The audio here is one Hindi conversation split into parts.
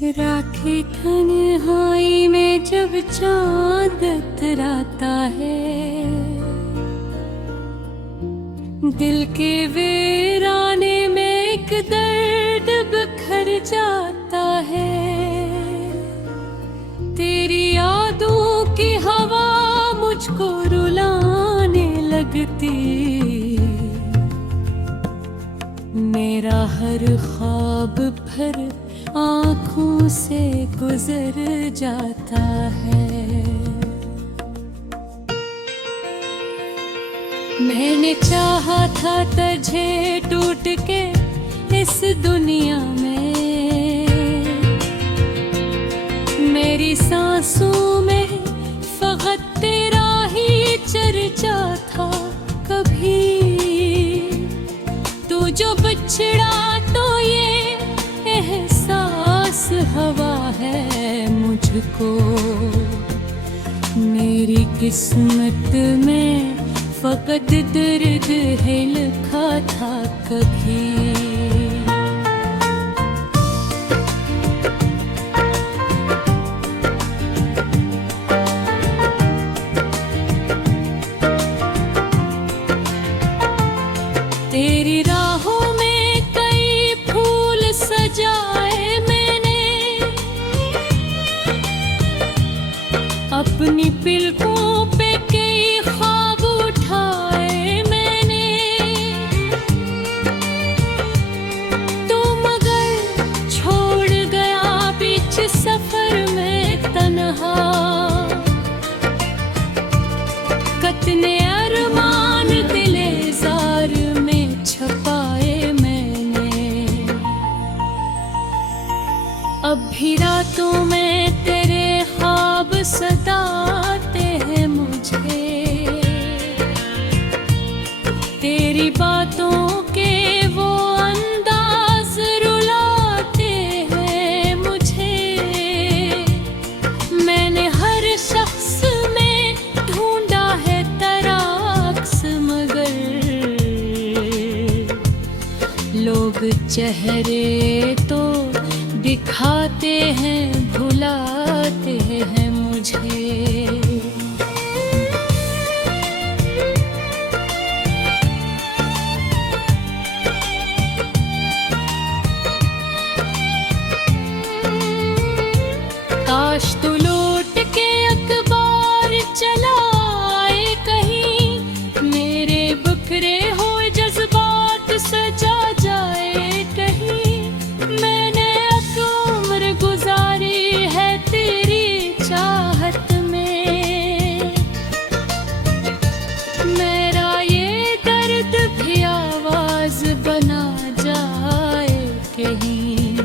राखी तन्हाई में जब चांद इतराता है, दिल के वीराने में एक दर्द बिखर जाता है। तेरी यादों की हवा मुझको रुलाने लगती, मेरा हर ख्वाब फिर आँखों से गुजर जाता है। मैंने चाहा था तुझे टूट के इस दुनिया में, मेरी सांसों में फकत तेरा ही चर्चा था। कभी तू जो बिछड़ा तो ये एहसास हवा है मुझको, मेरी किस्मत में फकत दर्द है लिखा था कभी। तेरी राहों में कई फूल सजाए मैंने, अपनी पलकों पे कई ख्वाब उठाए मैंने। तू मगर छोड़ गया बीच सफर में तन्हा, कतने अरमान दिले जार में छपाए मैंने। अब भी रातों में तेरे ख्वाब सताते हैं मुझे, तेरी बातों के वो अंदाज रुलाते हैं मुझे। मैंने हर शख्स में ढूंढा है तराक्स, मगर लोग चेहरे तो दिखाते हैं भुलाते हैं मुझे। काश तू लौट के अखबार चलाए कहीं, मेरे बिखरे हुए जज्बात सजा जाए कहीं। मैंने उम्र गुजारी है तेरी चाहत में, मेरा ये दर्द भी आवाज बना जाए कहीं।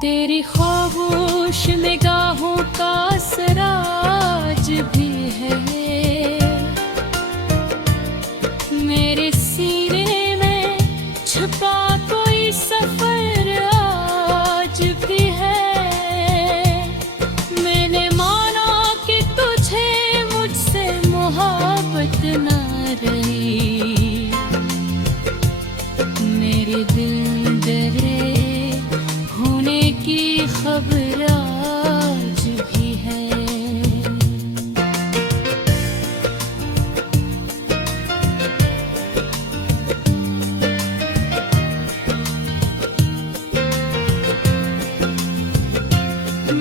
तेरी खामोश निगाहों का सराज भी है मेरे सीने में छुपा, कोई सफर आज भी है। मैंने माना कि तुझे मुझसे मोहब्बत न रही, मेरे दिल डरे होने की खबर आज भी है।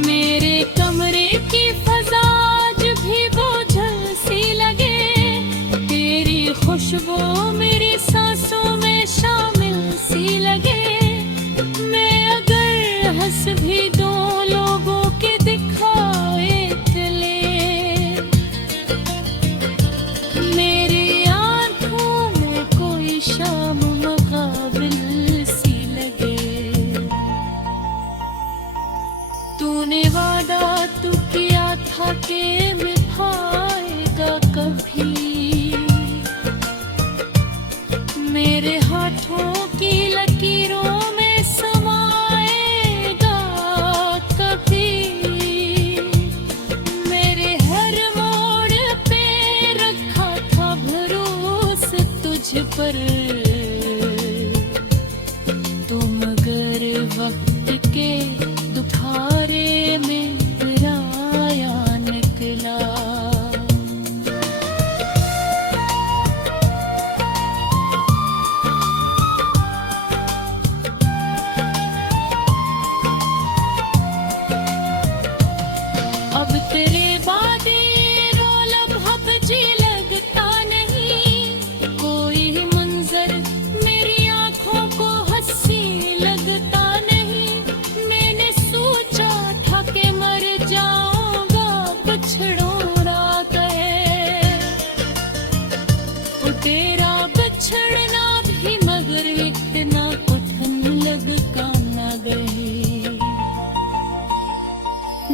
मेरे कमरे की फज़ा आज भी बोझल सी लगे, तेरी खुशबू मेरी सांसों में शामिल सी लगे। मैं अगर हंस भी दो लोगों के दिखाए तले, मेरी आंखों में कोई शाम मुकाबिल सी लगे। तूने वादा तू किया था कि निभाएगा कभी, मेरे हाथों की लकीरों में समाएगा कभी। मेरे हर मोड़ पे रखा था भरोसा तुझ पर, तुम अगर वक्त के दुखारे में पराया निकला। अब तेरे वादे रौलब हबजी लगता नहीं, कोई मंजर मेरी आंखों को हंसी लगता नहीं। मैंने सोचा था कि मर जाऊंगा बछड़ों रात है, वो तेरा बछड़ना भी मगर इतना कठिन लगा ना गए।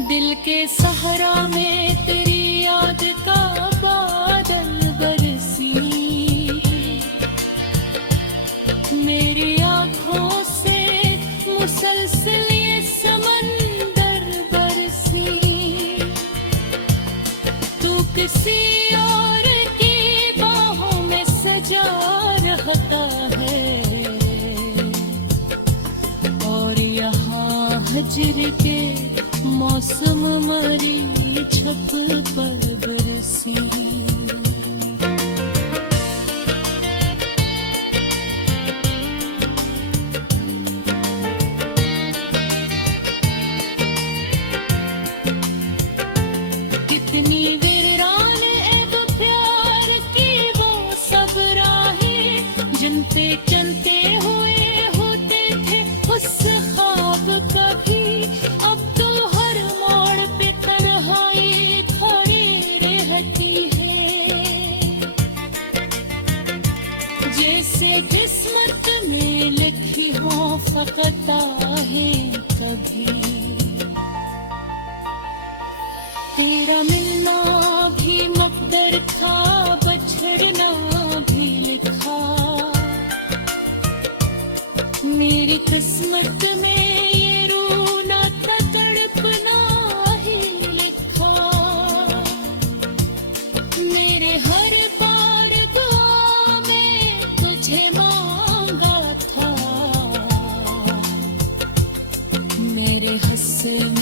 दिल के सहारा में तेरी याद का बादल बरसी, मेरी आंखों से मुसलसल ये समंदर बरसी। तू किसी और की बाहों में सजा रहता है, और यहाँ हजर के मौसम मरी छप पर बरसी। कितनी वीरान ऐब प्यार की वो सब राहें, जिनते चलते हुए होते थे उस ख्वाब का भी। अब तो हर मोड़ पे तन्हाई खड़ी रहती है, जैसे किस्मत में लिखी हो फकत आहे कभी। तेरा मिलना भी मकदर था, बछड़ना भी लिखा। मेरी किस्मत में ये रोना था, तड़पना ही लिखा। मेरे हर बार दुआ में तुझे मांगा था, मेरे हंसने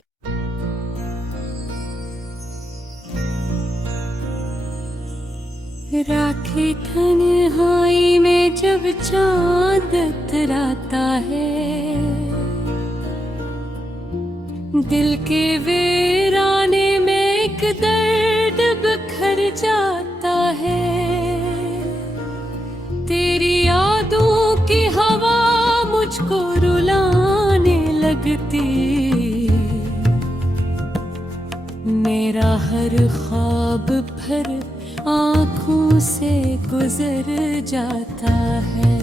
राखी तन्हाई में जब चांद इतराता है, दिल के वीराने में एक दर्द बिखर जाता है। तेरी यादों की हवा मुझको रुलाने लगती, मेरा हर ख्वाब फिर आँखों से गुजर जाता है।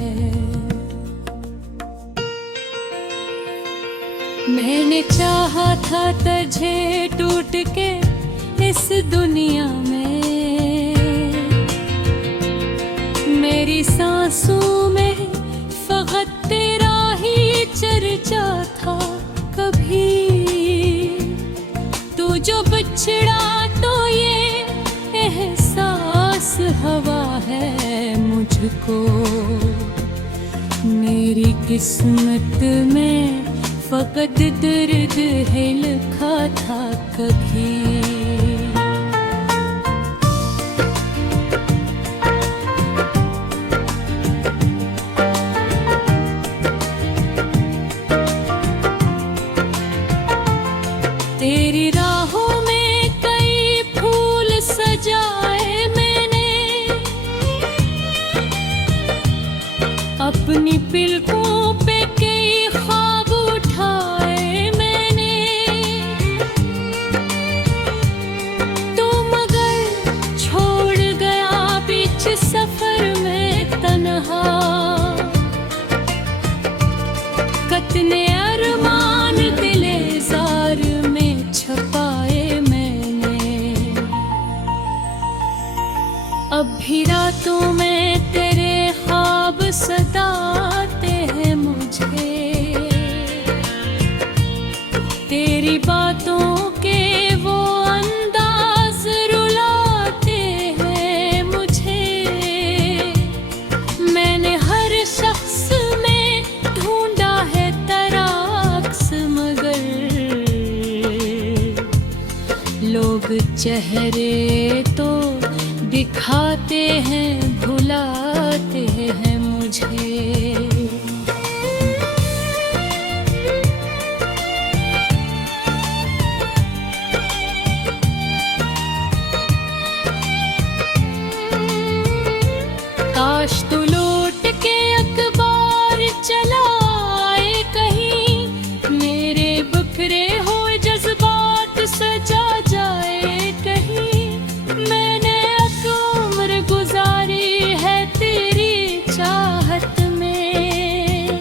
मैंने चाहा था तुझे टूट के इस दुनिया में, मेरी सांसों में फकत तेरा ही चर्चा था कभी। तू जो बिछड़ा तो ये एहसास हवा है मुझको, मेरी किस्मत में फकत दर्द है लिखा था कभी। तेरी राहों में कई फूल सजाए मैंने, अपनी पिलकों पे कई ख्वाब उठाए मैंने। तो मगर छोड़ गया बीच सफर में तन्हा, कतने अरमान दिले जार में छपाए मैंने। अब भी रातों में तेरे ख्वाब सताते हैं चेहरे तो दिखाते हैं, भुलाते हैं मुझे। काश तू लौट के अखबार चलाए कहीं, मेरे बिखरे हुए जज्बात सजा जाए कहीं। मैंने उम्र गुजारी है तेरी चाहत में,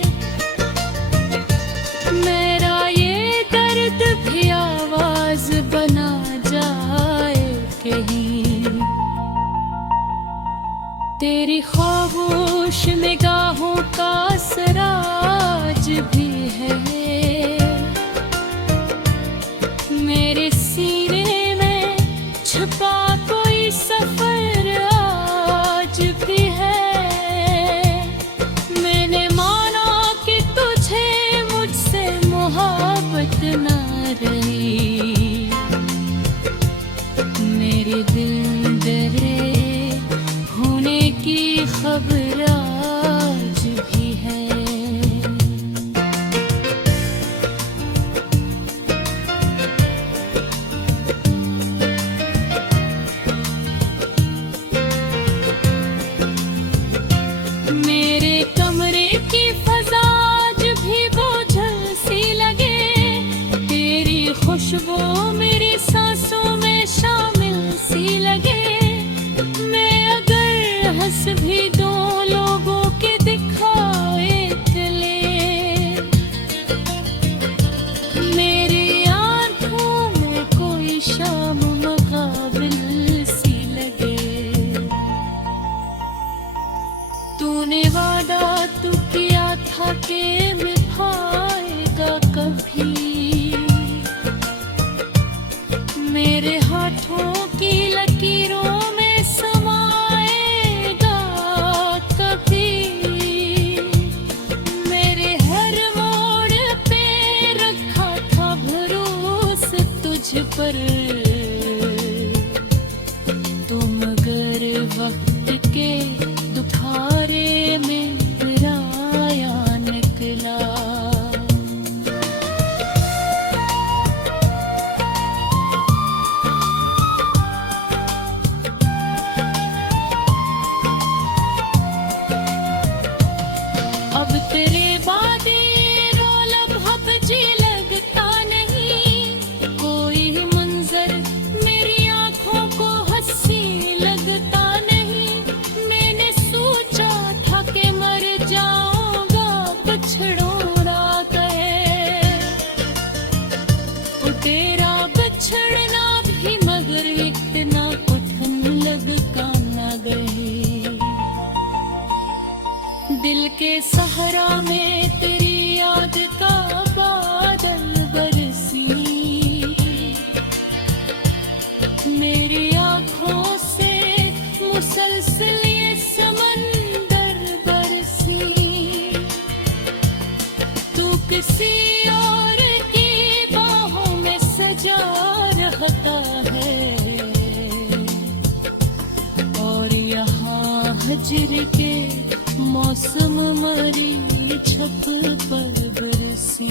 मेरा ये दर्द भी आवाज बना जाए कहीं। तेरी खामोश निगाहों का सराज भी है, मेरे सीने में छुपा कोई सफर आज भी है। मैंने माना कि तुझे मुझसे मोहब्बत न रही, मेरे दिल डरे होने की खबर आज भी है। मेरे कमरे की फजा आज भी बोझल सी लगे, तेरी खुशबू मेरी सांसों में शामिल सी लगे। मैं अगर हंस भी दो लोगों के दिखाए चले, मेरी आंखों में कोई शाम मुकाबिल सी लगे। तूने वादा तू किया था कि निभाएगा कभी, मेरे हाथों की लकीरों में समाएगा कभी। मेरे हर मोड़ पे रखा था भरोसा तुझ पर, तुम अगर वक्त के दुखारे में पराया निकला। अब तेरे बादे रौलब हब जी लगता नहीं, कोई मंजर मेरी आंखों को हंसी लगता नहीं। मैंने सोचा था कि मर जाऊंगा बिछड़ोना गए, तेरा बिछड़ना भी मगर इतना कठिन लगा न गए। दिल के सहारा में तेरी याद का बादल बरसी, मेरी आंखों से मुसलसल ये समंदर बरसी। तू किसी और की बाहों में सजा रहता है, और यहाँ हजर के मौसम मरी छप पर बरसी।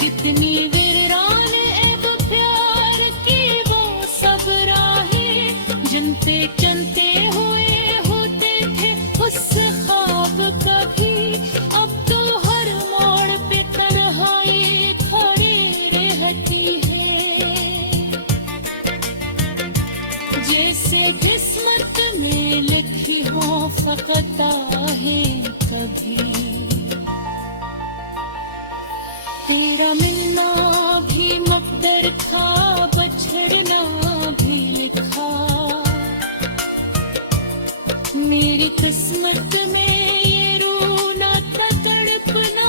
कितनी वीरान एब प्यार की वो सब राहें, जनते चलते हुए होते थे उस ख्वाब का भी। अब तो हर मोड़ पे तन्हाई खड़ी रहती है, जैसे किस्मत में लिखी हो फकत आहे कभी। तेरा मिलना भी मकदर था, बछड़ना भी लिखा, मेरी किस्मत में ये रोना था, तड़पना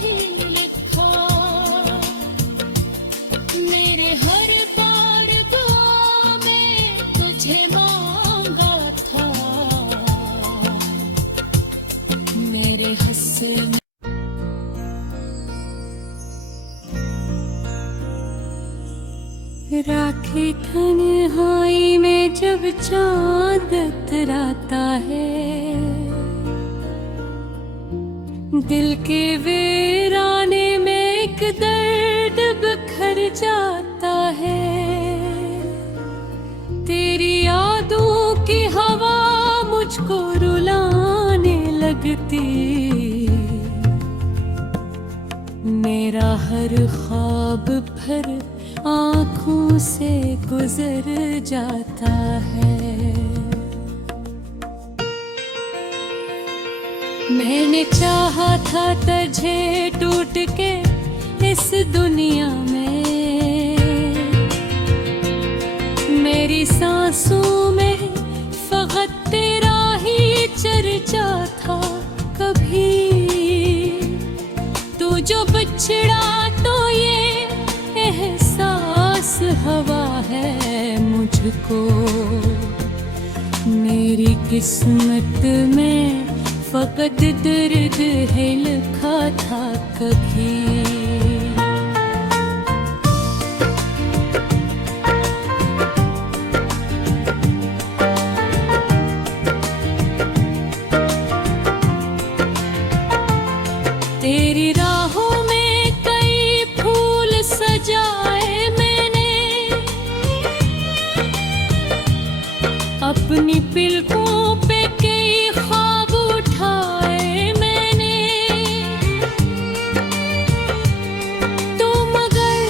ही लिखा। मेरे हर बार दुआ में तुझे मांगा हंस राखी तन्हाई में जब चांद इतराता है, दिल के वीराने में एक दर्द बिखर जाता है। तेरी यादों की हवा मुझको रुलाने लगती, मेरा हर ख्वाब फिर आँखों से गुजर जाता है। मैंने चाहा था तुझे टूट के इस दुनिया में, मेरी सांसों में फकत तेरा ही चर्चा था। कभी तू जो बिछड़ा तो ये एहसास हवा है मुझको, मेरी किस्मत में फकत दर्द है लिखा था कभी। तेरी राहों में कई फूल सजाए मैंने, अपनी पलकों पे कई ख्वाब उठाए मैंने। तू मगर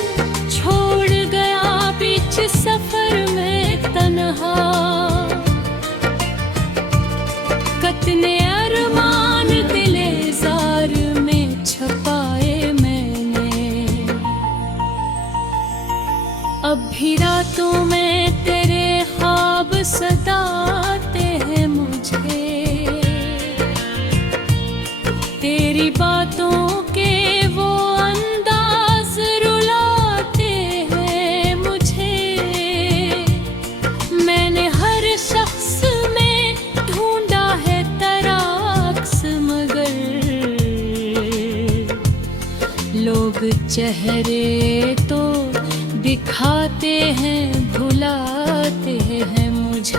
छोड़ गया बीच सफर में तन्हा, कतने अरमान दिले जार में छपाए मैंने। अब भी रातों में तेरे ख्वाब सताते हैं मुझे, तेरी बातों के वो अंदाज रुलाते हैं मुझे। मैंने हर शख्स में ढूंढा है तराक्स, मगर लोग चेहरे तो दिखाते हैं भुलाते हैं मुझे।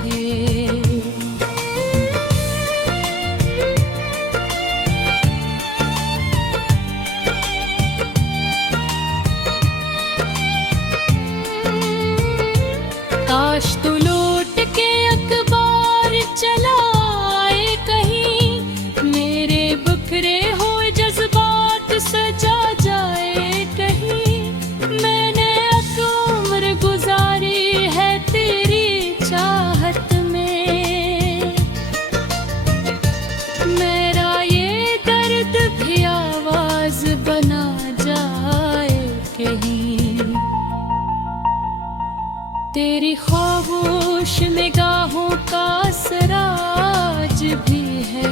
काश तू लौट के अखबार चलाए कहीं, मेरे बिखरे हुए जज्बात सजा जाए कहीं। मैंने उम्र गुजारी है तेरी चाहत में, मेरा ये दर्द भी आवाज बना जाए कहीं। तेरी खामोश निगाहों का सराज भी है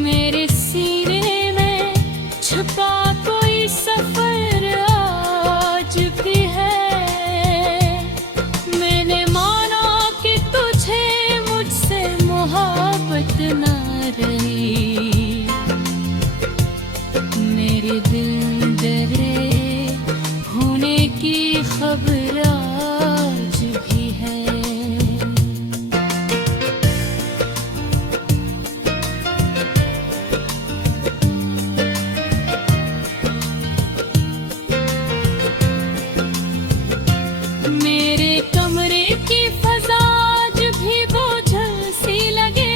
मेरे सीने में छुपा, कोई सफर आज भी है। मैंने माना कि तुझे मुझसे मोहब्बत ना रही, मेरे दिल डरे होने की खबर आज भी है। मेरे कमरे की फजा आज भी बोझल सी लगे,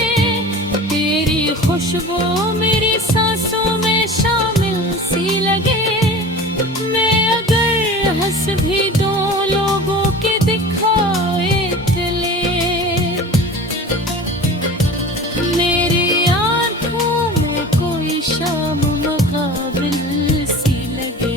तेरी खुशबू मेरी सांसों में शामिल सी लगे। मैं अगर हंस भी दो लोगों के दिखाए चले, मेरी आंखों में कोई शाम मुकाबिल सी लगे।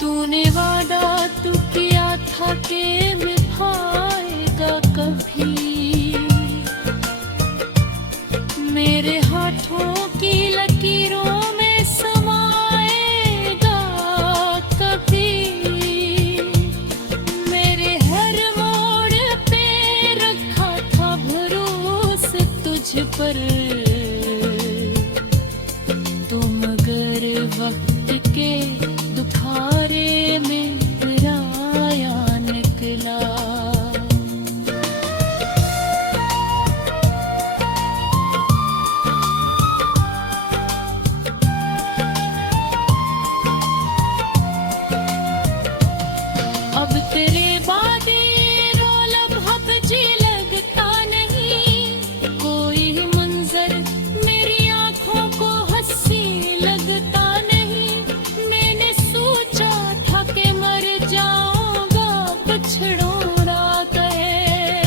तूने वादा तू किया था कि निभाएगा कभी, पर, तो मगर वक्त के दुखारे में पराया निकला। अब तेरे बादे रौलब हब जी लगता नहीं, कोई मंजर मेरी आंखों को हंसी लगता नहीं। मैंने सोचा था कि मर जाऊंगा बछड़ों गए,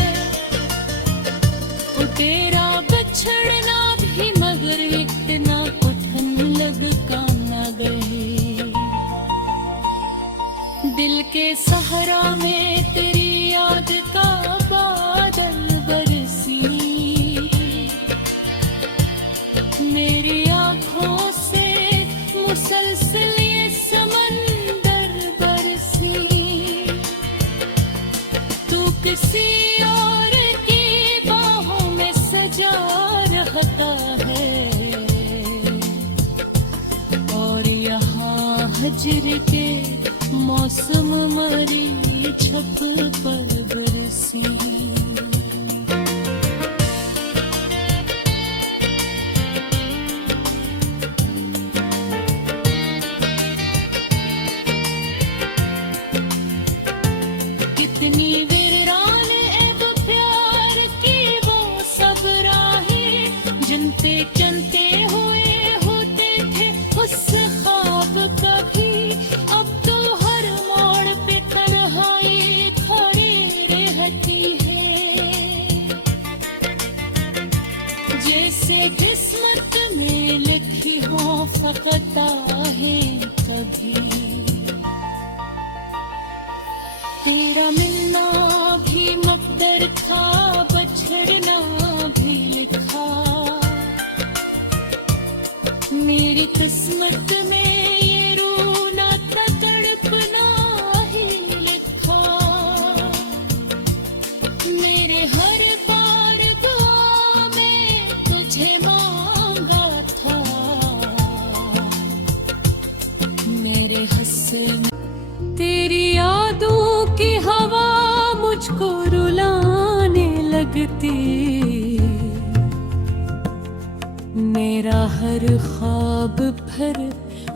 वो तेरा बछड़ना भी मगर इतना कठिन लगा न गए। दिल के सहारा में तेरी याद का बादल बरसी, मेरी आंखों से मुसलसल ये समंदर बरसी। तू किसी और की बाहों में सजा रहता है, और यहाँ हजर के मौसम मरी छप पर बरसी। कितनी वीरान अब प्यार की वो सब राहें, जनते चलते हुए होते थे उस ख्वाब का भी। अब तो हर मोड़ पे तन्हाई खड़ी रहती है, जैसे किस्मत में लिखी हो फकत आहे कभी। तेरा मिलना भी मकदर था, बछड़ना भी लिखा, मेरी किस्मत में ये रोना था, तड़पना ही लिखा। मेरे हर बार दुआ में तुझे मांगा था, मेरे हंस तेरी यादों की हवा मुझको रुलाने लगती। मेरा हर ख्वाब फिर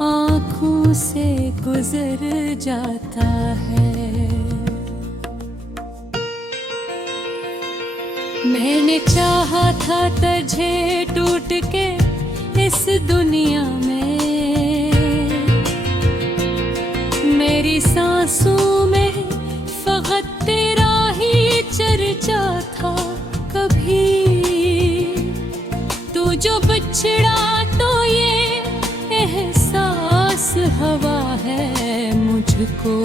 आँखों से गुजर जाता है। मैंने चाहा था तुझे टूट के इस दुनिया में, मेरी सांसों में फकत तेरा ही चर्चा था कभी। तू जो बिछड़ा तो ये एहसास हवा है मुझको,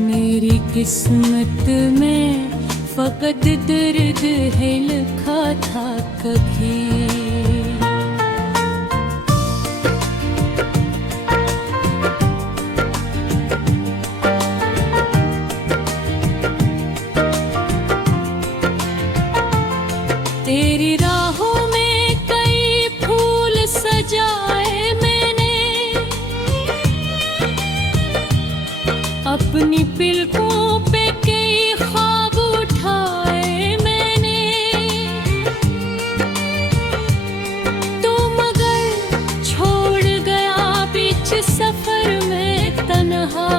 मेरी किस्मत में फकत दर्द है लिखा था कभी। तेरी राहों में कई फूल सजाए मैंने, अपनी पिलकों पे कई ख्वाब उठाए मैंने। तो मगर छोड़ गया बीच सफर में तन्हा,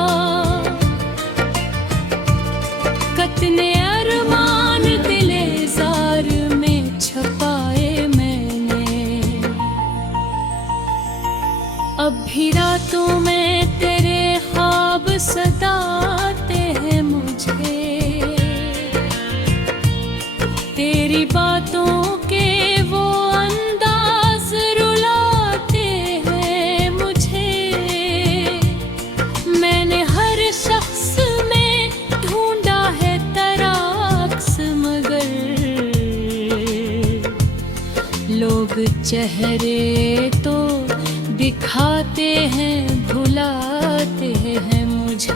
कतने अरमान दिले जार में छपाए मैंने। अब भी रातों में तेरे ख्वाब सताते हैं मुझे, तेरी बातों के वो अंदाज रुलाते हैं मुझे। मैंने हर शख्स में ढूंढा है तराक्स, मगर लोग चेहरे तो दिखाते हैं भुलाते हैं मुझे।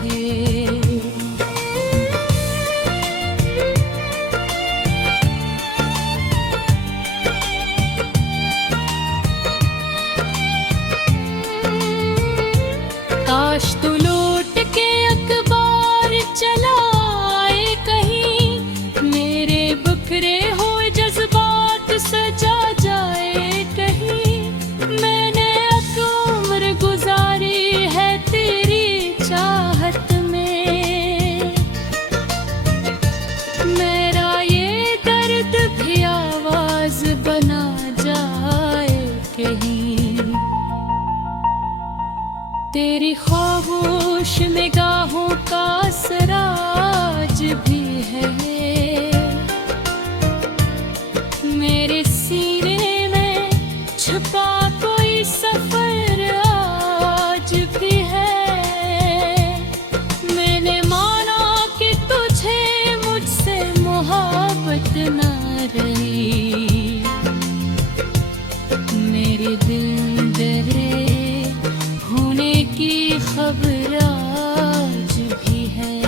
तेरी खामोश निगाहों का सराज भी है मेरे सीने में छुपा कोई सफर आज भी है। मैंने माना कि तुझे मुझसे मोहब्बत ना रही, मेरे दिल डरे होने की खबर आज भी है।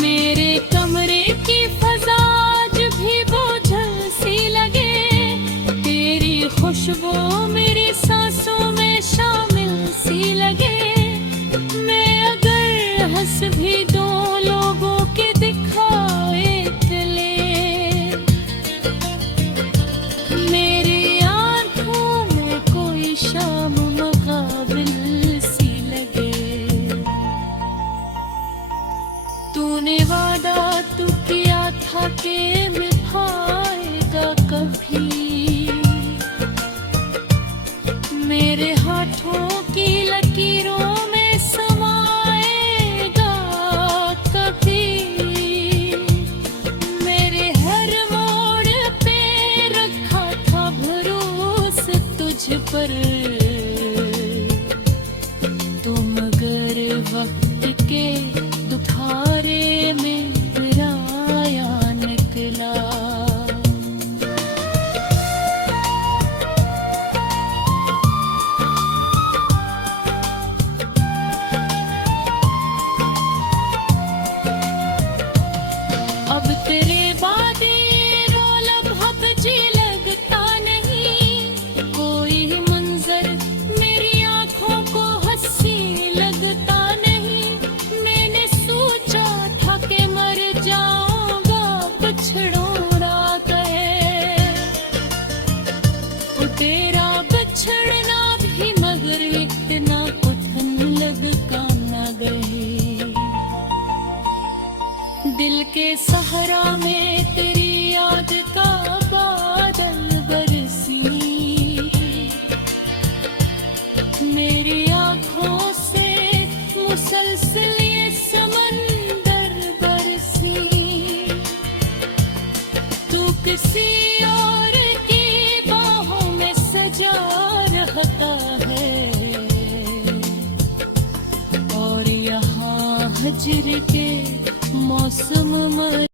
मेरे कमरे की फजा आज भी बोझल सी लगे, तेरी खुशबू मेरी सांसों में शामिल सी लगे। मैं अगर हंस भी दो लोगों के दिखाए तले, मेरी आंखों में कोई शाम मुकाबिल सी लगे। तूने वादा तू किया था कि निभाएगा कभी, मेरे हाथों की लकीरों में समाएगा कभी। मेरे हर मोड़ पे रखा था भरोसा तुझ पर, तुम अगर वक्त के दुखारे में पराया निकला। अब तेरे वादे रौलब हब जी लगता नहीं, कोई मंजर मेरी आंखों को हंसी लगता नहीं। मैंने सोचा था कि मर जाऊंगा बिछड़ोना गए, वो तेरा बिछड़ना भी मगर इतना कठिन लगा ना गए। दिल के सहारा में तेरी याद का बादल बरसी, मेरी आंखों से मुसलसल ये समंदर बरसी। तू किसी और की बाहों में सजा रहता है, और यहाँ हजर के मौसम